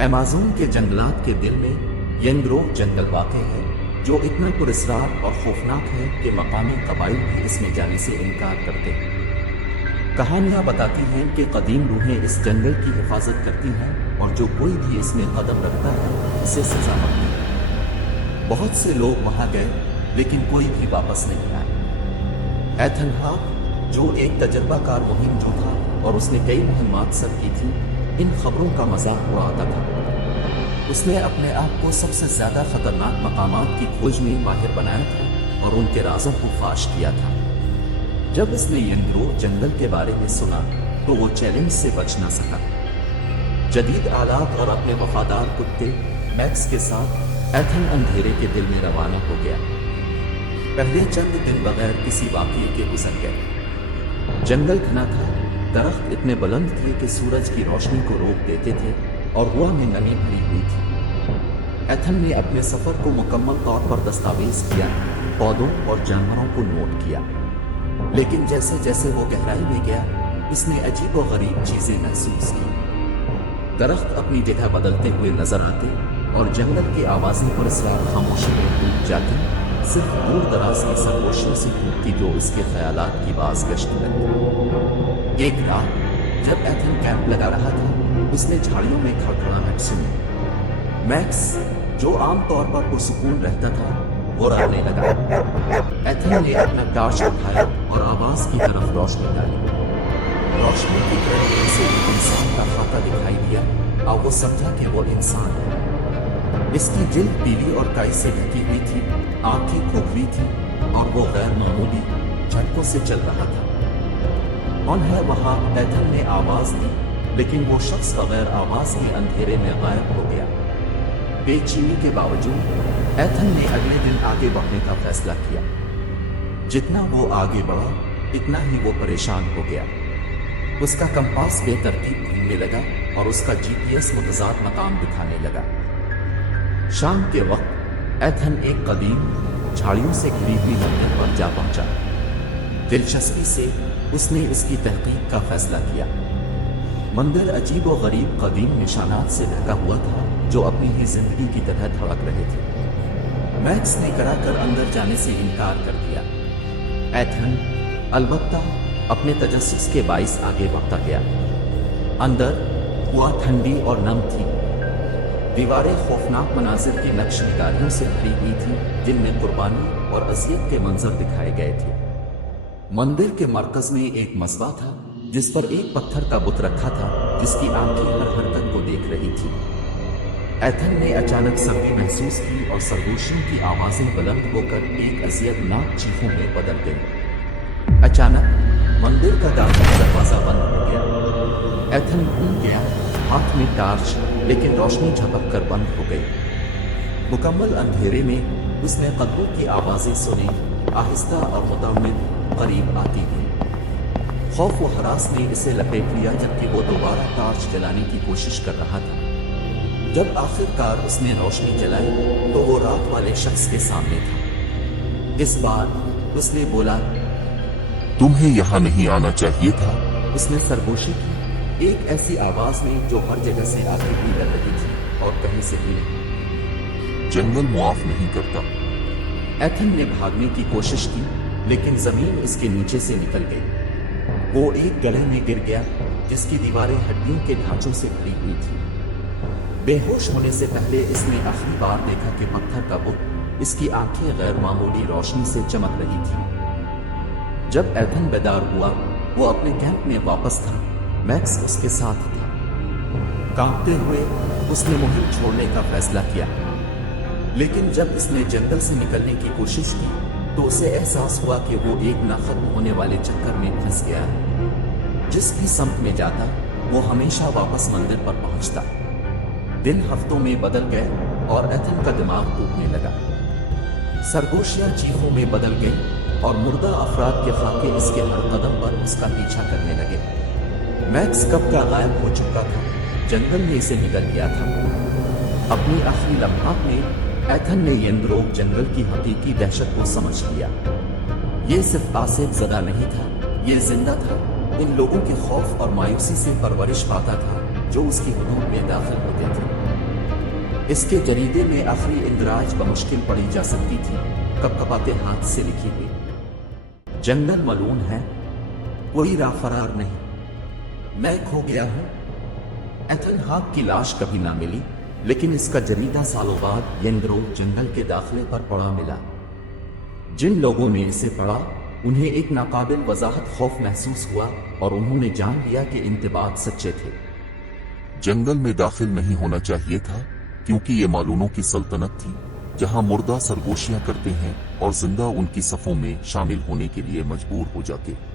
Amazon के जंगलात के दिल में यंगरोव जंगल वाक़ है, जो इतना पुरस्कार और खौफनाक है कि मकामी कबाइल भी इसमें जाने से इनकार करते हैं। कहानियाँ बताती हैं कि कदीम रूहें इस जंगल की हिफाजत करती हैं और जो कोई भी इसमें कदम रखता है उसे सजा मिलती है। बहुत से लोग वहाँ गए लेकिन कोई भी वापस नहीं आए। एथन हाक, जो एक तजर्बाकार मुहिम जो था और उसने कई मुहिम्मात सर की थी, इन खबरों का मजाक उड़ाता था। उसने अपने आप को सबसे ज्यादा खतरनाक मकामात की खोज में माहिर बनाया था और उनके राजों को फाश किया था। जब उसने यंगरोव जंगल के बारे में सुना तो वो चैलेंज से बच न सका। जदीद आलात और अपने वफादार कुत्ते मैक्स के साथ एथन अंधेरे के दिल में रवाना हो गया। पहले चंद दिन बगैर किसी वाक़ये के गुजर गए। जंगल घना था, दरख्त इतने बुलंद थे कि सूरज की रोशनी को रोक देते थे और हवा में नमी भरी हुई थी। एथन ने अपने सफर को मुकम्मल तौर पर दस्तावेज किया, पौधों और जानवरों को नोट किया। लेकिन जैसे जैसे वो गहराई में गया, उसने अजीब और गरीब चीजें महसूस की। दरख्त अपनी जगह बदलते हुए नजर आते और जंगल की आवाजें पुरस्कार खामोशी में डूब जाती, सिर्फ दूर दराज की सरगोशियों से टूटती जो उसके ख्यालात की बाज़गश्त लगती। एक रात जब एथन कैंप लगा रहा था, उसने झाड़ियों में खड़खड़ाहट सुनी। मैक्स, जो आमतौर पर पुरसुकून रहता था, वो रोने लगा। एथन ने अपना टार्च उठाया और आवाज की तरफ रोशनी डाली। रोशनी की तरफ उसे एक इंसान का खाका दिखाई दिया और वो समझा कि वो इंसान है। इसकी जिल्द पीली और काई से ढकी हुई थी, आंखें खोखली थी और वो गैर मामूली झटकों से चल रहा था। कौन है वहां? एथन ने आवाज दी, लेकिन वो शख्स बगैर आवाज के अंधेरे में गायब हो गया। बेचैनी के बावजूद एथन ने अगले दिन आगे बढ़ने का फैसला किया। जितना वो आगे बढ़ा, इतना ही वो परेशान हो गया। उसका कंपास बेतरतीब घूमने लगा और उसका जीपीएस मुतज़ाद मकाम दिखाने लगा। शाम के वक्त एथन एक कदीम झाड़ियों से घिरी हुई मंदिर पर जा पहुंचा। दिलचस्पी से उसने इसकी तहकीक का फैसला किया। मंदिर अजीब और गरीब कदीम निशानात से ढका हुआ था जो अपनी ही जिंदगी की तरह धड़क रहे थे। मैक्स ने कराकर अंदर जाने से इनकार कर दिया। एथन अलबत्ता अपने तजस्सुस के बाइस आगे बढ़ता गया। अंदर हवा ठंडी और नम थी। दीवारें खौफनाक मनाजिर की नक्शनिगारियों से भरी हुई थी, जिनमें कुर्बानी और अज़ियत के मंजर दिखाए गए थे। मंदिर के मरकज में एक मसबा था जिस पर एक पत्थर का बुत रखा था, जिसकी आंखें हर हरकत को देख रही थी। एथन ने अचानक सर्दी महसूस की और सरगोशियों की आवाजें बुलंद होकर एक अज़ियतनाक चीखों में बदल गई। अचानक मंदिर का दाखिली दरवाजा बंद हो गया। एथन घूम गया, हाथ में टार्च, लेकिन रोशनी झपक कर बंद हो गई। मुकम्मल अंधेरे में उसने कदमों की आवाजें सुनी, आहिस्ता और मुतअम्मिद करीब आती हुई। खौफ व हरास ने इसे लपेट लिया, जबकि वो दोबारा टार्च जलाने की कोशिश कर रहा था। जब आखिरकार उसने रोशनी जलाई तो वो रात वाले शख्स के सामने था। इस बार उसने बोला, तुम्हें यहाँ नहीं आना चाहिए था। उसने सरगोशी की, एक ऐसी आवाज में जो हर जगह से आती हुई लग रही थी और कहीं से भी नहीं। जंगल मुआफ नहीं करता। एथन ने भागने की कोशिश की, लेकिन जमीन उसके नीचे से निकल गई। वो एक गड्ढे में गिर गया जिसकी दीवारें हड्डियों के ढांचों से भरी हुई थी। बेहोश होने से पहले इसने आखिरी बार देखा कि पत्थर का बुत, इसकी आंखें गैर मामूली रोशनी से चमक रही थी। जब एथन बेदार हुआ, वो अपने कैंप में वापस था। मैक्स उसके साथ था। कांपते हुए उसने मुहिम छोड़ने का फैसला किया, लेकिन जब उसने जंगल से निकलने की कोशिश की तो उसे एहसास हुआ कि वो एक ना खत्म होने वाले चक्कर में फंस गया है। जिस भी संप में जाता, वो हमेशा वापस मंदिर पर पहुंचता। दिन हफ्तों में बदल गए और एथन का दिमाग टूटने लगा। सरगोशियां चीखों में बदल गई और मुर्दा अफराद के खाके इसके हर कदम पर उसका पीछा करने लगे। मैक्स कब का गायब हो चुका था, जंगल में इसे निकल गया था। अपनी आखिरी लम्हात में एथन ने यंगरोव जंगल की हकीकी दहशत को समझ लिया। ये सिर्फ आसिफ ज़दा नहीं था, ये जिंदा था। इन लोगों के खौफ और मायूसी से परवरिश पाता था जो उसकी हुदूद में दाखिल होते थे। اس کے جریدے میں آخری اندراج بمشکل پڑھی جا سکتی تھی، کپکپاتے ہاتھ سے لکھی ہوئی۔ جنگل ملعون ہے، کوئی راہ فرار نہیں، میں کھو گیا ہوں۔ ایتھن ہاک کی لاش کبھی نہ ملی، لیکن اس کا جریدہ سالوں بعد ینگرو جنگل کے داخلے پر پڑا ملا۔ جن لوگوں نے اسے پڑھا انہیں ایک ناقابل وضاحت خوف محسوس ہوا اور انہوں نے جان لیا کہ انتباہات سچے تھے۔ جنگل میں داخل نہیں ہونا چاہیے تھا، کیونکہ یہ مالونوں کی سلطنت تھی جہاں مردہ سرگوشیاں کرتے ہیں اور زندہ ان کی صفوں میں شامل ہونے کے لیے مجبور ہو جاتے ہیں۔